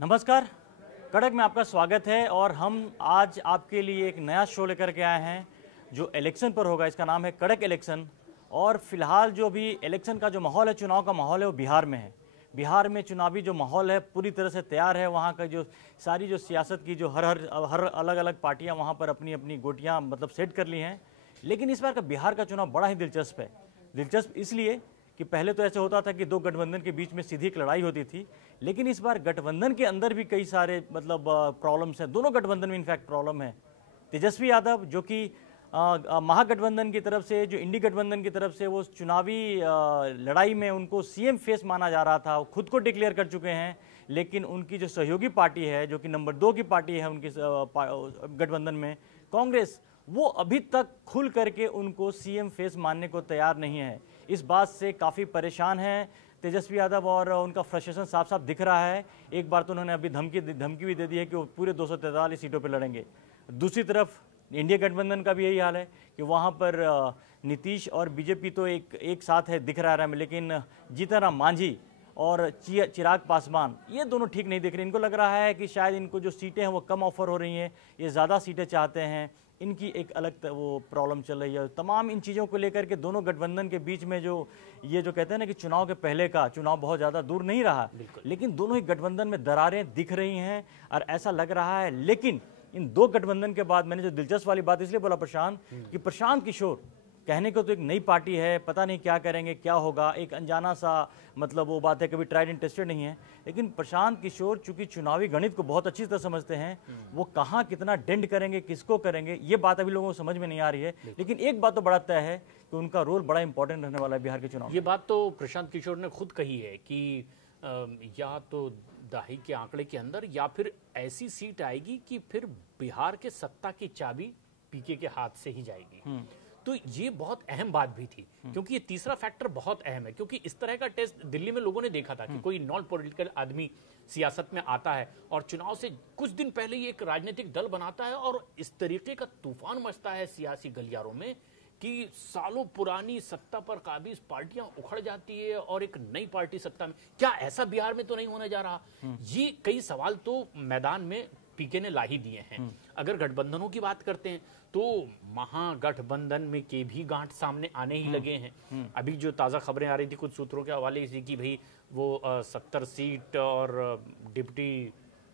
नमस्कार, कड़क में आपका स्वागत है। और हम आज आपके लिए एक नया शो लेकर के आए हैं जो इलेक्शन पर होगा। इसका नाम है कड़क इलेक्शन। और फिलहाल जो भी इलेक्शन का जो माहौल है, चुनाव का माहौल है, वो बिहार में है। बिहार में चुनावी जो माहौल है पूरी तरह से तैयार है। वहाँ का जो सारी जो सियासत की जो हर अलग अलग पार्टियाँ वहाँ पर अपनी अपनी गोटियाँ मतलब सेट कर ली हैं। लेकिन इस बार का बिहार का चुनाव बड़ा ही दिलचस्प है। दिलचस्प इसलिए कि पहले तो ऐसे होता था कि दो गठबंधन के बीच में सीधी एक लड़ाई होती थी, लेकिन इस बार गठबंधन के अंदर भी कई सारे मतलब प्रॉब्लम्स हैं। दोनों गठबंधन में इनफैक्ट प्रॉब्लम है। तेजस्वी यादव जो कि महागठबंधन की तरफ से, जो इंडी गठबंधन की तरफ से, वो चुनावी लड़ाई में उनको सीएम फेस माना जा रहा था, वो खुद को डिक्लेयर कर चुके हैं। लेकिन उनकी जो सहयोगी पार्टी है, जो कि नंबर 2 की पार्टी है उनकी गठबंधन में, कांग्रेस, वो अभी तक खुल करके उनको सीएम फेस मानने को तैयार नहीं है। इस बात से काफ़ी परेशान हैं तेजस्वी यादव और उनका फ्रस्ट्रेशन साफ साफ दिख रहा है। एक बार तो उन्होंने अभी धमकी भी दे दी है कि वो पूरे 243 सीटों पर लड़ेंगे। दूसरी तरफ इंडिया गठबंधन का भी यही हाल है कि वहाँ पर नीतीश और बीजेपी तो एक साथ है दिख रहा है, लेकिन जीतन राम मांझी और चिराग पासवान ये दोनों ठीक नहीं दिख रहे। इनको लग रहा है कि शायद इनको जो सीटें हैं वो कम ऑफर हो रही हैं, ये ज़्यादा सीटें चाहते हैं। इनकी एक अलग वो प्रॉब्लम चल रही है। तमाम इन चीज़ों को लेकर के दोनों गठबंधन के बीच में जो कहते हैं ना कि चुनाव के पहले का चुनाव बहुत ज़्यादा दूर नहीं रहा, लेकिन दोनों ही गठबंधन में दरारें दिख रही हैं और ऐसा लग रहा है। लेकिन इन दो गठबंधन के बाद मैंने जो दिलचस्प वाली बात इसलिए बोला प्रशांत, कि प्रशांत किशोर कहने को तो एक नई पार्टी है, पता नहीं क्या करेंगे, क्या होगा, एक अनजाना सा मतलब वो बात है, कभी ट्राइड एंड टेस्टेड नहीं है। लेकिन प्रशांत किशोर चूंकि चुनावी गणित को बहुत अच्छी तरह समझते हैं, वो कहाँ कितना डेंड करेंगे, किसको करेंगे, ये बात अभी लोगों को समझ में नहीं आ रही है। लेकिन एक बात तो बड़ा तय है कि उनका रोल बड़ा इंपॉर्टेंट रहने वाला है बिहार के चुनाव। ये बात तो प्रशांत किशोर ने खुद कही है कि या तो दहाई के आंकड़े के अंदर या फिर ऐसी सीट आएगी कि फिर बिहार के सत्ता की चाबी पीके के हाथ से ही जाएगी। तो ये बहुत अहम बात भी थी, क्योंकि ये तीसरा फैक्टर बहुत अहम है। क्योंकि इस तरह का टेस्ट दिल्ली में लोगों ने देखा था कि कोई नॉन पॉलिटिकल आदमी सियासत में आता है और चुनाव से कुछ दिन पहले ही एक राजनीतिक दल बनाता है और इस तरीके का तूफान मचता है सियासी गलियारों में कि सालों पुरानी सत्ता पर काबिज पार्टियां उखड़ जाती है और एक नई पार्टी सत्ता में। क्या ऐसा बिहार में तो नहीं होने जा रहा? ये कई सवाल तो मैदान में पीके ने ला ही दिए हैं। अगर गठबंधनों की बात करते हैं तो महागठबंधन में के भी गांठ सामने आने ही लगे हैं। अभी जो ताज़ा खबरें आ रही थी कुछ सूत्रों के हवाले से कि भाई वो 70 सीट और डिप्टी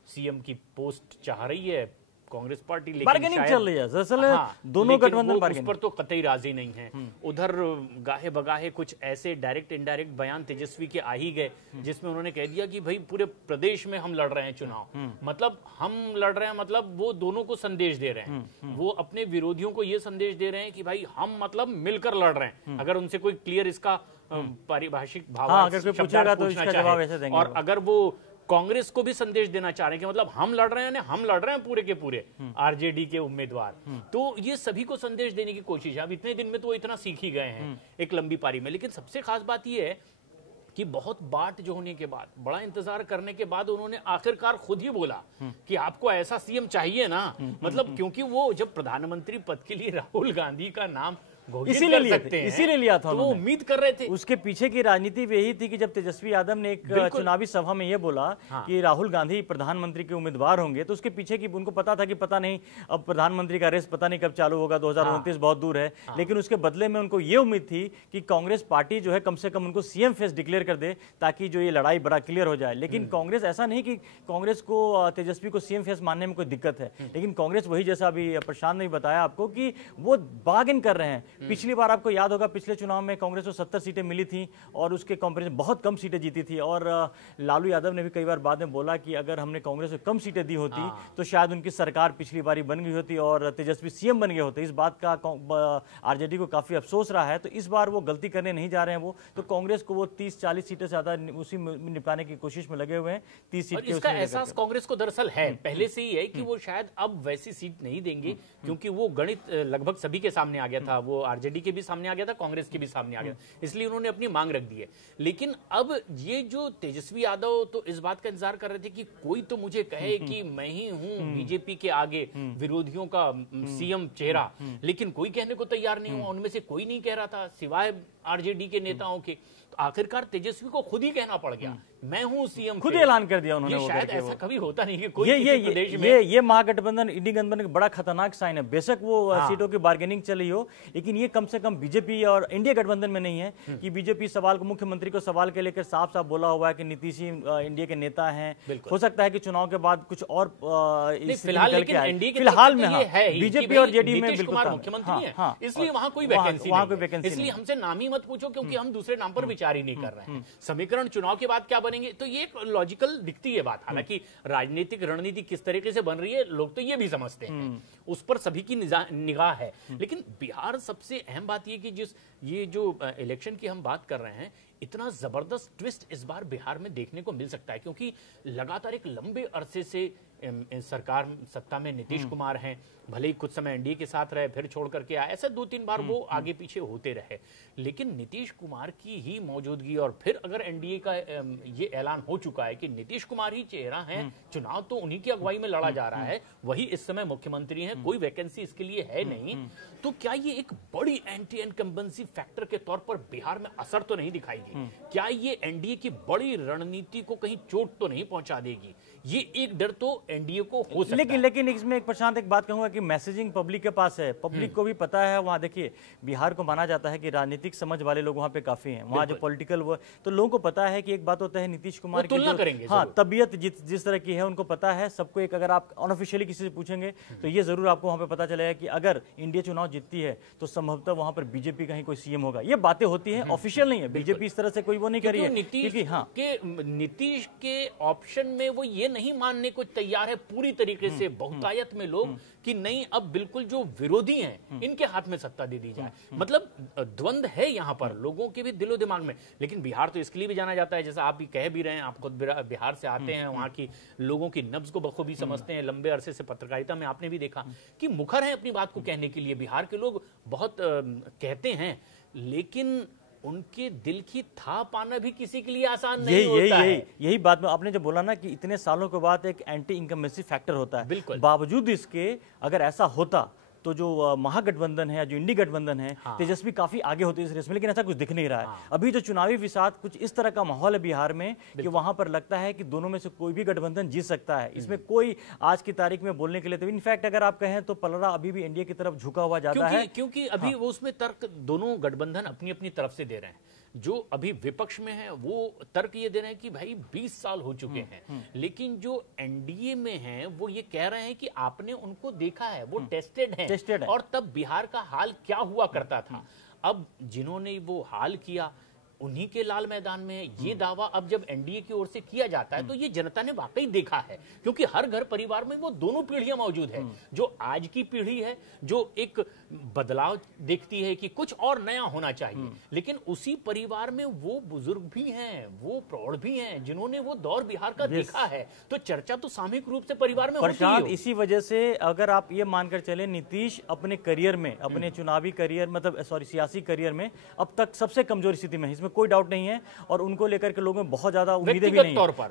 सीएम की पोस्ट चाह रही है कांग्रेस पार्टी, लेकिन बार्गेनिंग चल रही है दरअसल। दोनों गठबंधन उस पर तो कतई राजी नहीं है। उधर गाहे बगाहे कुछ ऐसे डायरेक्ट इनडायरेक्ट बयान तेजस्वी के आ ही गए जिसमें उन्होंने कह दिया कि भाई पूरे प्रदेश में हम लड़ रहे हैं चुनाव। मतलब हम लड़ रहे हैं, मतलब वो दोनों को संदेश दे रहे हैं। वो अपने विरोधियों को ये संदेश दे रहे हैं कि भाई हम मतलब मिलकर लड़ रहे हैं। अगर उनसे कोई क्लियर इसका पारिभाषिक भाव पूछेगा तो इसका जवाब ऐसे देंगे। और अगर वो कांग्रेस को भी संदेश देना चाह रहे हैं कि मतलब हम लड़ रहे हैं, हम लड़ रहे हैं पूरे के पूरे आरजेडी के उम्मीदवार, तो ये सभी को संदेश देने की कोशिश है। अब इतने दिन में तो वो इतना सीख ही गए हैं एक लंबी पारी में। लेकिन सबसे खास बात ये है कि बहुत बाट जो होने के बाद, बड़ा इंतजार करने के बाद उन्होंने आखिरकार खुद ही बोला कि आपको ऐसा सीएम चाहिए ना। मतलब क्योंकि वो जब प्रधानमंत्री पद के लिए राहुल गांधी का नाम इसीलिए लिया था, तो वो उम्मीद कर रहे थे। उसके पीछे की राजनीति यही थी कि जब तेजस्वी यादव ने एक चुनावी सभा में ये बोला कि राहुल गांधी प्रधानमंत्री के उम्मीदवार होंगे, तो उसके पीछे की उनको पता था कि पता नहीं अब प्रधानमंत्री का रेस पता नहीं कब चालू होगा, 2029 बहुत दूर है। लेकिन उसके बदले में उनको ये उम्मीद थी कि कांग्रेस पार्टी जो है कम से कम उनको सीएम फेस डिक्लेयर कर दे ताकि जो ये लड़ाई बड़ा क्लियर हो जाए। लेकिन कांग्रेस, ऐसा नहीं कि कांग्रेस को तेजस्वी को सीएम फेस मानने में कोई दिक्कत है, लेकिन कांग्रेस वही जैसा अभी प्रशांत ने बताया आपको कि वो बार्गेन कर रहे हैं। पिछली बार आपको याद होगा पिछले चुनाव में कांग्रेस को 70 सीटें मिली थी और उसके कंपैरिजन बहुत कम सीटें जीती थी। और लालू यादव ने भी कई बार बाद में बोला कि अगर हमने कांग्रेस को कम सीटें दी होती तो शायद उनकी सरकार पिछली बारी बन गई होती और तेजस्वी सीएम बन गए होते। इस बात का आरजेडी को काफी अफसोस रहा है। तो इस बार वो गलती करने नहीं जा रहे हैं। वो तो कांग्रेस को वो 30-40 सीटें ज्यादा उसी में निपटाने की कोशिश में लगे हुए हैं। 30 सीट इसका एहसास कांग्रेस को दरअसल है पहले से ही है कि वो शायद अब वैसी सीट नहीं देंगे, क्योंकि वो गणित लगभग सभी के सामने आ गया था। वो आरजेडी के भी सामने आ गया था, कांग्रेस के भी सामने आ गया, इसलिए उन्होंने अपनी मांग रख दी है। लेकिन अब ये जो तेजस्वी यादव तो इस बात का इंतजार कर रहे थे कि कोई तो मुझे कहे कि मैं ही हूं बीजेपी के आगे विरोधियों का सीएम चेहरा, लेकिन कोई कहने को तैयार नहीं हुआ। उनमें से कोई नहीं कह रहा था सिवाय आरजेडी के नेताओं के। आखिरकार तेजस्वी को खुद ही कहना पड़ गया मैं हूं सीएम, खुद ऐलान कर दिया उन्होंने। ये वो शायद करके ऐसा वो। कभी होता नहीं कि कोई किसी प्रदेश में ये महागठबंधन इंडी गठबंधन का बड़ा खतरनाक साइन है। बेशक वो सीटों की बार्गेनिंग चली हो, लेकिन ये कम से कम बीजेपी और इंडिया गठबंधन में नहीं है कि बीजेपी सवाल को, मुख्यमंत्री को सवाल के लेकर साफ साफ बोला हुआ है कि नीतीश ही इंडिया के नेता हैं। हो सकता है कि चुनाव के बाद कुछ और फिलहाल में बीजेपी और जेडीयू में बिल्कुल मुख्यमंत्री है, इसलिए वहां कोई वैकेंसी, इसलिए हमसे नाम ही मत पूछो क्योंकि हम दूसरे नाम पर विचार ही नहीं कर रहे हैं। समीकरण चुनाव के बाद क्या बनेंगे, तो ये लॉजिकल दिखती है बात। हालांकि राजनीतिक रणनीति किस तरीके से बन रही है लोग तो ये भी समझते हैं, उस पर सभी की निगाह है। लेकिन बिहार सबसे अहम बात ये कि ये जो इलेक्शन की हम बात कर रहे हैं, इतना जबरदस्त ट्विस्ट इस बार बिहार में देखने को मिल सकता है क्योंकि लगातार एक लंबे अरसे से सरकार सत्ता में नीतीश कुमार हैं, भले ही कुछ समय एनडीए के साथ रहे फिर छोड़ करके आए, ऐसे 2-3 बार वो आगे पीछे होते रहे, लेकिन नीतीश कुमार की ही मौजूदगी और फिर अगर एनडीए का ये ऐलान हो चुका है कि नीतीश कुमार ही चेहरा है, चुनाव तो उन्हीं की अगुवाई में लड़ा जा रहा है, वही इस समय मुख्यमंत्री हैं, कोई वैकेंसी इसके लिए है नहीं, तो क्या ये एक बड़ी एंटी इनकम्बेंसी फैक्टर के तौर पर बिहार में असर तो नहीं दिखाएगी? क्या ये एनडीए की बड़ी रणनीति को कहीं चोट तो नहीं पहुंचा देगी? ये एक डर तो एनडीए को हो सकता है। लेकिन इसमें एक प्रशांत एक बात कहूंगा कि मैसेजिंग पब्लिक के पास है, पब्लिक को भी पता है। वहां देखिए बिहार को माना जाता है कि राजनीतिक समझ वाले लोग वहां पे काफी हैं, वहां जो पॉलिटिकल वो, तो लोगों को पता है कि एक बात होता है नीतीश कुमार की तबीयत जिस तरह की है उनको पता है सबको। एक अगर आप अनऑफिशियली किसी से पूछेंगे तो ये जरूर आपको वहां पे पता चलेगा कि अगर इंडिया चुनाव जीतती है तो संभवतः वहां पर बीजेपी का ही कोई सीएम होगा। ये बातें होती है, ऑफिशियल नहीं है, बीजेपी इस तरह से कोई वो नहीं करी है। नीतीश के ऑप्शन में वो ये नहीं मानने को तैयार है पूरी तरीके से बहुतायत में लोग कि नहीं अब बिल्कुल जो विरोधी हैं इनके हाथ में सत्ता दे दी जाए। मतलब द्वंद है यहां पर लोगों के भी दिलो दिमाग में। लेकिन बिहार तो इसके लिए भी जाना जाता है, जैसा आप भी कह भी रहे हैं, आप खुद बिहार से आते हैं, वहां की लोगों की नब्ज को बखूबी समझते हैं, लंबे अरसे से पत्रकारिता में आपने भी देखा कि मुखर है अपनी बात को कहने के लिए। बिहार के लोग बहुत कहते हैं, लेकिन उनके दिल की था पाना भी किसी के लिए आसान नहीं होता है। यही बात में आपने जो बोला ना कि इतने सालों के बाद एक एंटी इनकम्बेंसी फैक्टर होता है, बिल्कुल। बावजूद इसके अगर ऐसा होता तो जो महागठबंधन है, जो इंडी गठबंधन है, तेजस्वी काफी आगे होते इस रेस में, लेकिन ऐसा कुछ दिख नहीं रहा है। अभी जो चुनावी विसात कुछ इस तरह का माहौल है बिहार में कि वहां पर लगता है कि दोनों में से कोई भी गठबंधन जीत सकता है। इसमें कोई आज की तारीख में बोलने के लिए तो इनफैक्ट अगर आप कहें तो पलड़ा अभी भी एनडीए की तरफ झुका हुआ जाता है, क्योंकि अभी वो उसमें तर्क दोनों गठबंधन अपनी अपनी तरफ से दे रहे हैं। जो अभी विपक्ष में है वो तर्क ये दे रहे हैं कि भाई 20 साल हो चुके हैं, लेकिन जो एनडीए में हैं वो ये कह रहे हैं कि आपने उनको देखा है, वो टेस्टेड है और तब बिहार का हाल क्या हुआ करता था। अब जिन्होंने वो हाल किया उन्हीं के लाल मैदान में है। ये दावा अब जब एनडीए की ओर से किया जाता है तो ये जनता ने वाकई देखा है, क्योंकि हर घर परिवार में वो दोनों पीढ़ियां मौजूद है। जो आज की पीढ़ी है जो एक बदलाव देखती है कि कुछ और नया होना चाहिए, लेकिन उसी परिवार में वो बुजुर्ग भी हैं, वो प्रौढ़ भी हैं जिन्होंने वो दौर बिहार का देखा है। तो चर्चा तो सामूहिक रूप से परिवार में होती है। इसी वजह से अगर आप ये मानकर चले नीतीश अपने करियर में, अपने चुनावी करियर मतलब सियासी करियर में अब तक सबसे कमजोर स्थिति में, कोई डाउट नहीं है, और उनको लेकर के लोगों में बहुत ज्यादा उम्मीदें भी नहीं तौर पर,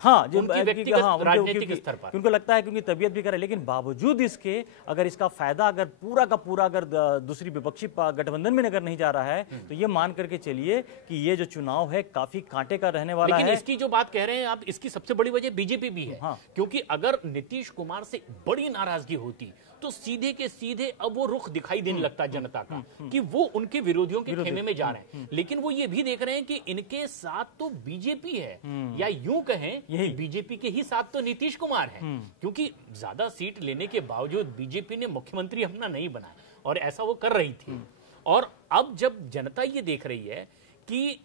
राजनीतिक स्तर पर उनको लगता है क्योंकि तबीयत भी करे। लेकिन बावजूद इसके अगर इसका फायदा अगर पूरा का पूरा अगर दूसरी विपक्षी गठबंधन में अगर नहीं जा रहा है तो ये मान करके चलिए कि ये जो चुनाव है काफी कांटे का रहने वाला है। लेकिन इसकी जो बात कह रहे हैं आप, इसकी सबसे बड़ी वजह बीजेपी भी है। क्योंकि अगर नीतीश कुमार से बड़ी नाराजगी होती तो सीधे के सीधे अब वो रुख दिखाई देने लगता जनता का कि वो उनके विरोधियों के खेमे में जा रहे हैं। लेकिन वो ये भी देख रहे हैं कि इनके साथ तो बीजेपी है, या यूं कहें बीजेपी के ही साथ तो नीतीश कुमार है, क्योंकि ज्यादा सीट लेने के बावजूद बीजेपी ने मुख्यमंत्री अपना नहीं बनाया और ऐसा वो कर रही थी। और अब जब जनता ये देख रही है कि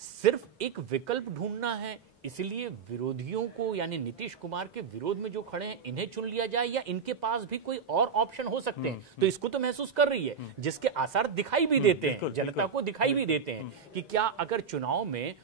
सिर्फ एक विकल्प ढूंढना है, इसलिए विरोधियों को यानी नीतीश कुमार के विरोध में जो खड़े हैं इन्हें चुन लिया जाए या इनके पास भी कोई और ऑप्शन हो सकते हैं, तो इसको तो महसूस कर रही है, जिसके आसार दिखाई भी देते हैं, जनता को दिखाई भी देते हैं कि क्या अगर चुनाव में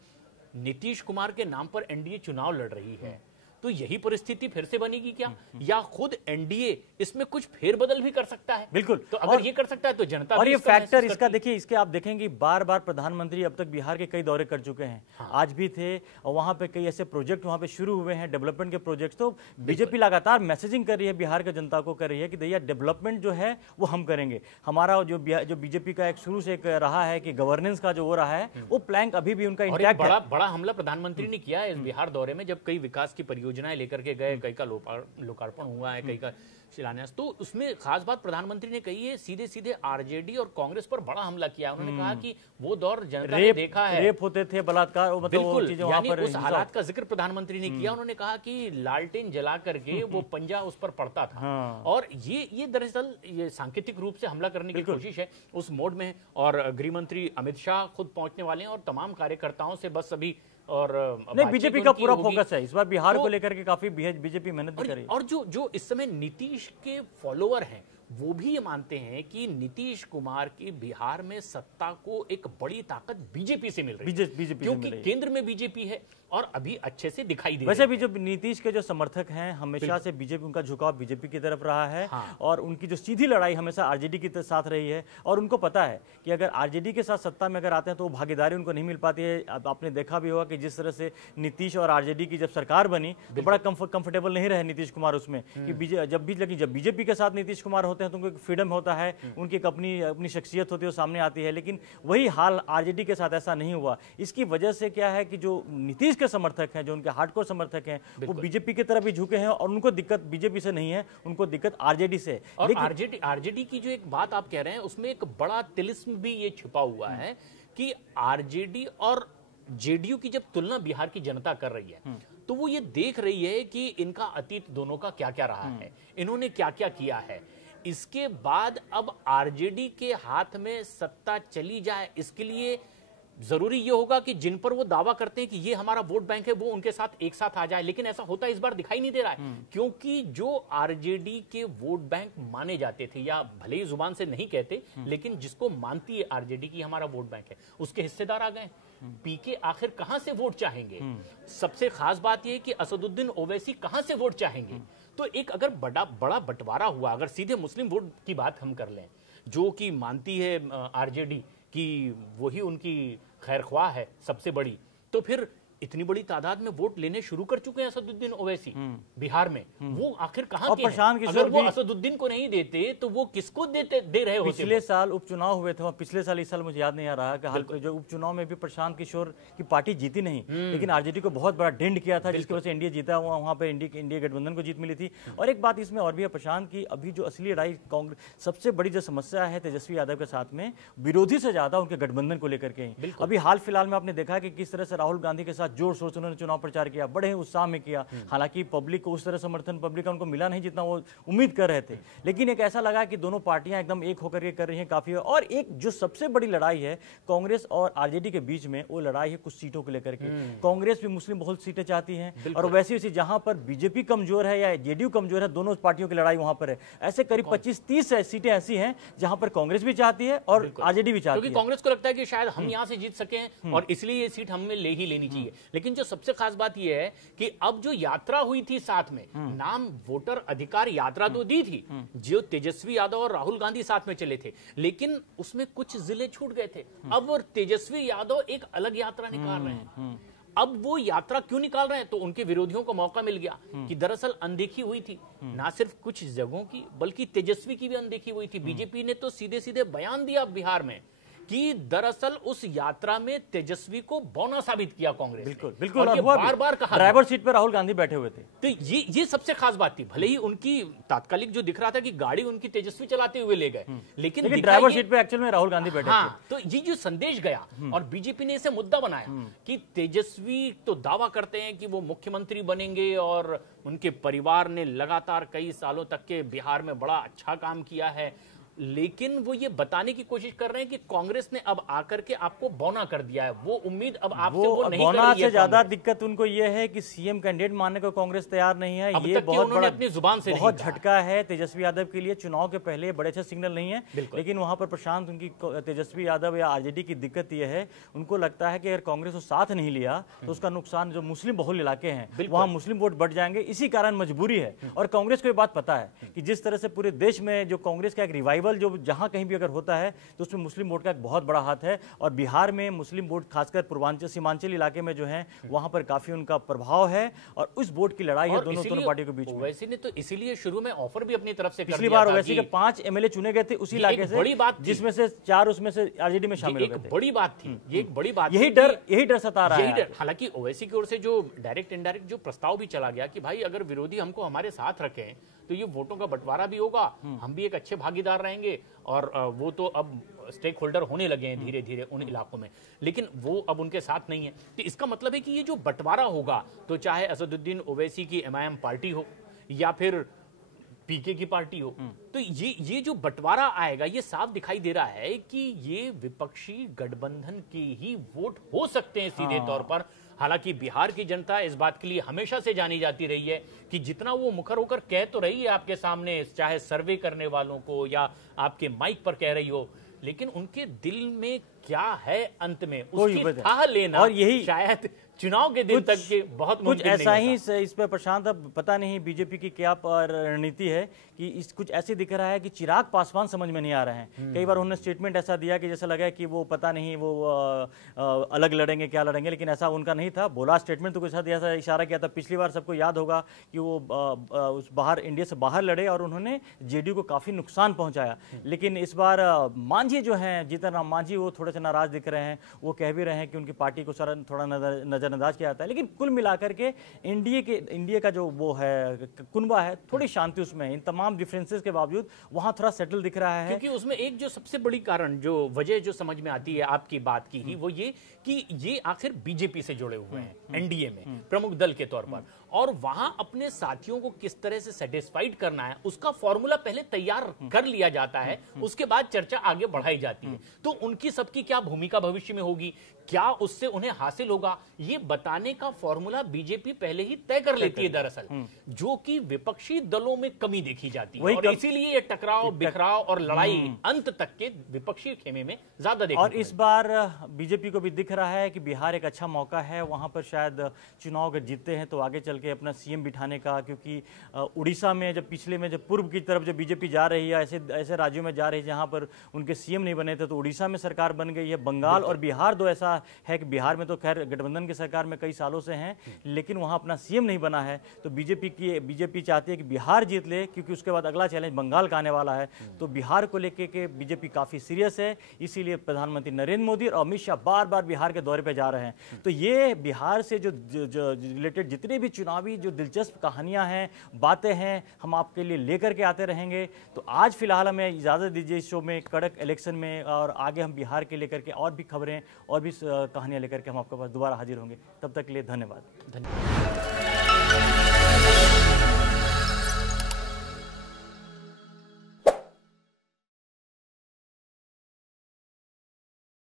नीतीश कुमार के नाम पर एनडीए चुनाव लड़ रही है तो यही परिस्थिति फिर से बनेगी क्या, या खुद एनडीए इसमें कुछ फेरबदल भी कर सकता है? बिल्कुल, तो अगर ये कर सकता है तो जनता और भी ये इसका फैक्टर महसूस इसका करती है। देखिए, इसके आप देखेंगे बार बार प्रधानमंत्री अब तक बिहार के कई दौरे कर चुके हैं। आज भी थे और वहां पे कई ऐसे प्रोजेक्ट वहां पे शुरू हुए हैं, डेवलपमेंट के प्रोजेक्ट्स। तो बीजेपी लगातार मैसेजिंग कर रही है, बिहार की जनता को कर रही है कि भैया डेवलपमेंट जो है वो हम करेंगे। हमारा जो बीजेपी का एक शुरू से एक रहा है कि गवर्नेंस का जो वो रहा है, वो प्लैंक अभी भी उनका और एक इंटैक्ट है। बड़ा हमला प्रधानमंत्री ने किया है इस बिहार दौरे में, जब कई विकास की परियोजनाएं लेकर के गए, कई का लोकार्पण हुआ है, कई का शिलान्यास। तो उसमें खास बात प्रधानमंत्री ने कही है, सीधे सीधे आरजेडी और कांग्रेस पर बड़ा हमला किया। उन्होंने कहा कि वो दौर जनता ने देखा है, रेप होते थे, बलात्कार, मतलब वो बिल्कुल, चीजें वहां यानी पर उस हालात का जिक्र प्रधानमंत्री ने किया। उन्होंने कहा कि लालटेन जला करके वो पंजा उस पर पड़ता था। और ये दरअसल ये सांकेतिक रूप से हमला करने की कोशिश है, उस मोड में है। और गृह मंत्री अमित शाह खुद पहुंचने वाले हैं और तमाम कार्यकर्ताओं से बस अभी और नहीं, बीजेपी का पूरा फोकस है इस बार बिहार को लेकर के, काफी बीजेपी मेहनत भी करी। और जो इस समय नीतीश के फॉलोअर हैं वो भी ये मानते हैं कि नीतीश कुमार की बिहार में सत्ता को एक बड़ी ताकत बीजेपी से मिल रही है, बीजेपी क्योंकि केंद्र में बीजेपी है और अभी अच्छे से दिखाई दे वैसे भी जो नीतीश के जो समर्थक हैं, हमेशा से बीजेपी, उनका झुकाव बीजेपी की तरफ रहा है। और उनकी जो सीधी लड़ाई हमेशा आरजेडी के साथ रही है। और उनको पता है कि अगर आरजेडी के साथ सत्ता में अगर आते हैं तो भागीदारी उनको नहीं मिल पाती है। अब आपने देखा भी होगा कि जिस तरह से नीतीश और आरजेडी की जब सरकार बनी तो बड़ा कंफर्टेबल नहीं रहे नीतीश कुमार उसमें, कि जब बीजेपी के साथ नीतीश कुमार होते हैं तो उनको एक फ्रीडम होता है, उनकी एक अपनी शख्सियत होती है, वो सामने आती है। लेकिन वही हाल आरजेडी के साथ ऐसा नहीं हुआ। इसकी वजह से क्या है कि जो नीतीश के समर्थक हैं, जो उनके हार्डकोर समर्थक हैं, वो बीजेपी की तरफ भी झुके हैं। और उनको दिक्कत बीजेपी से नहीं है, उनको दिक्कत आरजेडी से। और आरजेडी की जो एक बात आप कह रहे हैं उसमें एक बड़ा तिलिस्म भी ये छिपा हुआ है कि आरजेडी और जेडीयू की जब तुलना बिहार की जनता कर रही है तो वो ये देख रही है कि इनका अतीत दोनों का क्या क्या रहा है, इन्होंने क्या क्या किया है। इसके बाद अब आरजेडी के हाथ में सत्ता चली जाए, इसके लिए जरूरी ये होगा कि जिन पर वो दावा करते हैं कि ये हमारा वोट बैंक है वो उनके साथ एक साथ आ जाए। लेकिन ऐसा होता इस बार दिखाई नहीं दे रहा है, क्योंकि जो आरजेडी के वोट बैंक माने जाते थे, या भले ही जुबान से नहीं कहते लेकिन जिसको मानती है आरजेडी की हमारा वोट बैंक है, उसके हिस्सेदार आ गए। पीके आखिर कहां से वोट चाहेंगे? सबसे खास बात यह कि असदुद्दीन ओवैसी कहां से वोट चाहेंगे? तो एक अगर बड़ा बंटवारा हुआ, अगर सीधे मुस्लिम वोट की बात हम कर लें, जो कि मानती है आरजेडी कि वही उनकी खैरख्वाह है सबसे बड़ी, तो फिर इतनी बड़ी तादाद में वोट लेने शुरू कर चुके हैं असदुद्दीन ओवैसी बिहार में, वो आखिर कहां के हैं? अगर वो असदुद्दीन को नहीं देते तो वो किसको दे रहे होते? पिछले साल उपचुनाव हुए थे, पिछले साल, इस साल मुझे याद नहीं आ रहा कि जो उपचुनाव में भी प्रशांत किशोर की पार्टी जीती नहीं, लेकिन आरजेडी को बहुत बड़ा डेंट किया था, जिसकी वजह से एनडीए जीता। वहां पर एनडीए गठबंधन को जीत मिली थी। और एक बात इसमें और भी है प्रशांत की, अभी जो असली लड़ाई कांग्रेस, सबसे बड़ी जो समस्या है तेजस्वी यादव के साथ में, विरोधी से ज्यादा उनके गठबंधन को लेकर के। अभी हाल फिलहाल में आपने देखा कि किस तरह से राहुल गांधी के साथ जोर शोर से उन्होंने चुनाव प्रचार किया, बड़े उत्साह में किया। हालांकि पब्लिक को उस तरह समर्थन पब्लिक का उनको मिला नहीं जितना वो उम्मीद कर रहे थे, लेकिन एक ऐसा लगा कि दोनों पार्टियां एकदम एक होकर के कर रही हैं काफी। और एक जो सबसे बड़ी लड़ाई है कांग्रेस और आरजेडी के बीच में, वो लड़ाई है कुछ सीटों को लेकर के। कांग्रेस भी मुस्लिम बहुत सीटें चाहती है, और वैसे वैसे जहां पर बीजेपी कमजोर है या जेडीयू कमजोर है, दोनों पार्टियों की लड़ाई वहां पर है। ऐसे करीब 25-30 सीटें ऐसी हैं जहां पर कांग्रेस भी चाहती है और आरजेडी भी चाहती है, क्योंकि कांग्रेस को लगता है कि शायद हम यहां से जीत सकें और इसलिए ये सीट हमें ले ही लेनी चाहिए। लेकिन जो सबसे खास बात यह है कि अब जो यात्रा हुई थी साथ में, नाम वोटर अधिकार यात्रा तो दी थी, जो तेजस्वी यादव और राहुल गांधी साथ में चले थे, लेकिन उसमें कुछ जिले छूट गए थे। अब तेजस्वी यादव एक अलग यात्रा निकाल रहे हैं। अब वो यात्रा क्यों निकाल रहे हैं? तो उनके विरोधियों को मौका मिल गया कि दरअसल अनदेखी हुई थी, ना सिर्फ कुछ जगहों की बल्कि तेजस्वी की भी अनदेखी हुई थी। बीजेपी ने तो सीधे सीधे बयान दिया बिहार में कि दरअसल उस यात्रा में तेजस्वी को बौना साबित किया कांग्रेस। बिल्कुल, और ये बार-बार कहा, ड्राइवर सीट पर राहुल गांधी बैठे हुए थे। तो ये सबसे खास बात थी। भले ही उनकी तात्कालिक जो दिख रहा था कि गाड़ी उनकी तेजस्वी चलाते हुए ले गए, लेकिन ड्राइवर सीट पर एक्चुअल में राहुल गांधी बैठे थे। तो ये जो संदेश गया और बीजेपी ने इसे मुद्दा बनाया कि तेजस्वी तो दावा करते हैं कि वो मुख्यमंत्री बनेंगे और उनके परिवार ने लगातार कई सालों तक के बिहार में बड़ा अच्छा काम किया है, लेकिन वो ये बताने की कोशिश कर रहे हैं कि कांग्रेस ने अब आकर के आपको बौना कर दिया है। वो उम्मीद अब आपसे वो नहीं कर बौना रही है। से ज्यादा दिक्कत उनको ये है कि सीएम कैंडिडेट मानने को कांग्रेस तैयार नहीं है। ये बहुत बड़ा अपनी जुबान से बहुत झटका है तेजस्वी यादव के लिए। चुनाव के पहले बड़े अच्छे सिग्नल नहीं है, लेकिन वहां पर प्रशांत उनकी तेजस्वी यादव या आरजेडी की दिक्कत यह है, उनको लगता है कि अगर कांग्रेस को साथ नहीं लिया तो उसका नुकसान जो मुस्लिम बहुल इलाके हैं वहां मुस्लिम वोट बढ़ जाएंगे। इसी कारण मजबूरी है। और कांग्रेस को ये बात पता है कि जिस तरह से पूरे देश में जो कांग्रेस का एक रिवाइवल जो जहां कहीं भी अगर होता है तो उसमें मुस्लिम वोट का एक बहुत बड़ा हाथ है। और बिहार में मुस्लिम वोट खासकर पूर्वांचल सीमांचल इलाके में जो है वहां पर काफी उनका प्रभाव है और उस वोट की लड़ाई है दोनों पार्टियों के बीच में। ओवैसी ने तो इसीलिए शुरू में ऑफर भी अपनी तरफ से पिछली बार ओवैसी के 5 एमएलए चुने गए थे उसी इलाके से, बड़ी बात जिसमें से 4 उसमें से आरजेडी में शामिल हो गए थे। बड़ी बात थी ये, एक बड़ी बात। यही डर सता रहा है। हालांकि ओवैसी की ओर से जो डायरेक्ट इनडायरेक्ट जो प्रस्ताव भी चला गया कि भाई अगर विरोधी हमको हमारे साथ रखें तो ये वोटों का बंटवारा भी होगा, हम भी एक अच्छे भागीदार रहेंगे। और वो तो अब स्टेक होल्डर होने लगे हैं धीरे धीरे उन इलाकों में, लेकिन वो अब उनके साथ नहीं है। तो इसका मतलब है कि ये जो बंटवारा होगा, तो चाहे असदुद्दीन ओवैसी की एमआईएम पार्टी हो या फिर पीके की पार्टी हो, तो ये जो बंटवारा आएगा ये साफ दिखाई दे रहा है कि ये विपक्षी गठबंधन के ही वोट हो सकते हैं सीधे तौर पर। हालांकि बिहार की जनता इस बात के लिए हमेशा से जानी जाती रही है कि जितना वो मुखर होकर कह तो रही है आपके सामने, चाहे सर्वे करने वालों को या आपके माइक पर कह रही हो, लेकिन उनके दिल में क्या है अंत में उसकी थाह लेना और यही शायद चुनाव के दिन तक के बहुत कुछ ऐसा ही इस पे प्रशांत, अब पता नहीं बीजेपी की क्या रणनीति है कि इस कुछ ऐसे दिख रहा है कि चिराग पासवान समझ में नहीं आ रहे हैं। कई बार उन्होंने स्टेटमेंट ऐसा दिया कि जैसा लगा कि वो पता नहीं वो अलग लड़ेंगे क्या लड़ेंगे, लेकिन ऐसा उनका नहीं था। बोला स्टेटमेंट तो कुछ ऐसा इशारा किया था। पिछली बार सबको याद होगा कि वो उस बाहर इंडिया से बाहर लड़े और उन्होंने जेडीयू को काफी नुकसान पहुंचाया। लेकिन इस बार मांझी जो है, जीतन राम मांझी, वो थोड़े से नाराज दिख रहे हैं। वो कह भी रहे हैं कि उनकी पार्टी को थोड़ा नजरअंदाज किया जाता है। लेकिन कुल मिलाकर के इंडिया का जो वो है कुनबा है, थोड़ी शांति उसमें, इन तमाम डिफरेंसेस के बावजूद वहां थोड़ा सेटल दिख रहा है। क्योंकि उसमें एक जो सबसे बड़ी कारण, जो वजह जो समझ में आती है आपकी बात की ही, वो ये कि ये आखिर बीजेपी से जुड़े हुए हैं एनडीए में प्रमुख दल के तौर पर, और वहां अपने साथियों को किस तरह से सेटिस्फाइड करना है उसका फॉर्मूला पहले तैयार कर लिया जाता है, उसके बाद चर्चा आगे बढ़ाई जाती है। तो उनकी सबकी क्या भूमिका भविष्य में होगी, क्या उससे उन्हें हासिल होगा, ये बताने का फॉर्मूला बीजेपी पहले ही तय कर लेती है दरअसल, जो कि विपक्षी दलों में कमी देखी जाती है। और इसीलिए ये टकराव, बिखराव और लड़ाई अंत तक के विपक्षी खेमे में ज्यादा देखी। और इस बार बीजेपी को भी दिख रहा है कि बिहार एक अच्छा मौका है, वहां पर शायद चुनाव अगर जीतते हैं तो आगे चल के अपना सीएम बिठाने का। क्योंकि उड़ीसा में जब पिछले में जब पूर्व की तरफ जब बीजेपी जा रही है, ऐसे राज्यों में जा रही है जहां पर उनके सीएम नहीं बने थे, तो उड़ीसा में सरकार बन गई है। बंगाल और बिहार दो ऐसा है कि बिहार में तो खैर गठबंधन की सरकार में कई सालों से हैं, लेकिन वहां अपना सीएम नहीं बना है। तो बीजेपी चाहती है कि बिहार जीत ले, क्योंकि उसके बाद अगला चैलेंज बंगाल का आने वाला है। तो बिहार को लेकर के बीजेपी काफी सीरियस है, इसीलिए प्रधानमंत्री नरेंद्र मोदी और अमित शाह बार बार बिहार के दौरे पे जा रहे हैं। तो ये बिहार से जो रिलेटेड जितने भी चुनावी जो दिलचस्प कहानियां हैं, बातें हैं, हम आपके लिए लेकर के आते रहेंगे। तो आज फिलहाल हमें इजाजत दीजिए इस शो में, कड़क इलेक्शन में, और आगे हम बिहार के लेकर के और भी खबरें और भी कहानियां लेकर के हम आपके पास दोबारा हाजिर होंगे। तब तक के लिए धन्यवाद।